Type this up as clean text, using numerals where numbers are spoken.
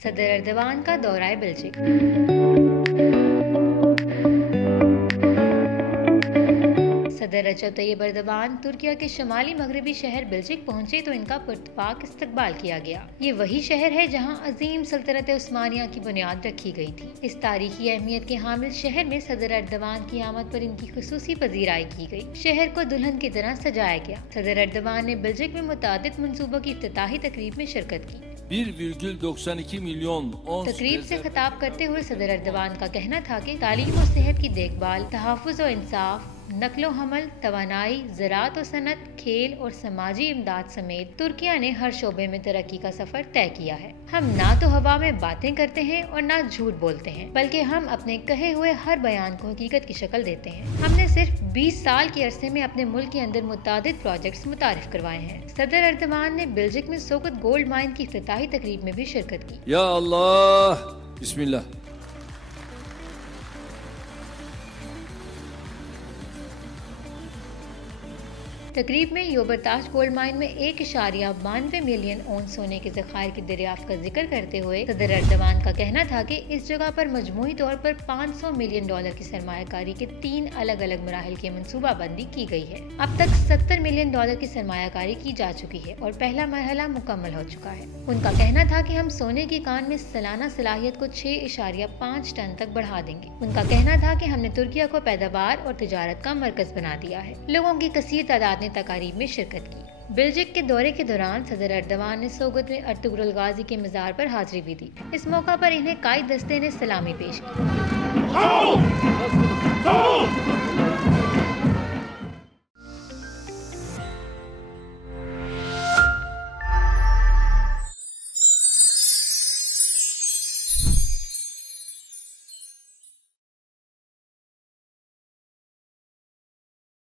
सदर अर्दवान का दौरा बेल्जिक। सदर रजब तैयब अर्दवान तुर्किया के शमाली मगरबी शहर बेल्जिक पहुंचे तो इनका पुरतपाक इस्तकबाल किया गया। ये वही शहर है जहां अजीम सल्तनत उस्मानिया की बुनियाद रखी गई थी। इस तारीखी अहमियत के हामिल शहर में सदर अर्दवान की आमद पर इनकी खुसूसी पजीराई की गई। शहर को दुल्हन की तरह सजाया गया। सदर अर्दवान ने बेल्जिक में मुतादिद मंसूबों की इफ्तिताही तकरीब में शिरकत की। 1,92 मिलियन तकरीब से खिताब करते हुए सदर अर्दवान का कहना था कि तालीम और सेहत की देखभाल, तहफ़्फ़ुज़ और इंसाफ, नकलो हमल, तवानाई, ज़राअत और सनत, खेल और समाजी इमदाद समेत तुर्किया ने हर शोबे में तरक्की का सफर तय किया है। हम ना तो हवा में बातें करते हैं और ना झूठ बोलते हैं, बल्कि हम अपने कहे हुए हर बयान को हकीकत की शक्ल देते हैं। हमने सिर्फ 20 साल के अरसे में अपने मुल्क के अंदर मुतादिद प्रोजेक्ट्स मुतारिफ करवाए हैं। सदर अर्दवान ने बेल्जिक में सोकत गोल्ड माइन की इफ्तिताही तकरीब में भी शिरकत की। या अल्लाह, बिस्मिल्लाह। तकरीब में योबरताश गोल्ड माइन में 1.92 मिलियन ओन सोने के ज़खायर की दरियाफ्त का जिक्र करते हुए सदर अर्दवान का कहना था कि इस जगह पर मजमूई तौर पर $500 मिलियन की सरमायाकारी के 3 अलग अलग मराहल की मनसूबाबंदी की गई है। अब तक $70 मिलियन की सरमायाकारी की जा चुकी है और पहला मरहला मुकम्मल हो चुका है। उनका कहना था कि हम सोने की कान में सालाना सलाहियत को 6.5 टन तक बढ़ा देंगे। उनका कहना था कि हमने तुर्किया को पैदावार और तिजारत का मरकज बना दिया है। लोगों की कसीर तादाद ने तकारीब में शिरकत की। बेल्जिक के दौरे के दौरान सदर अर्दवान ने सोगत में अर्तुगरुल गाजी के मज़ार पर हाजिरी भी दी। इस मौका पर इन्हें कायद दस्ते ने सलामी पेश की।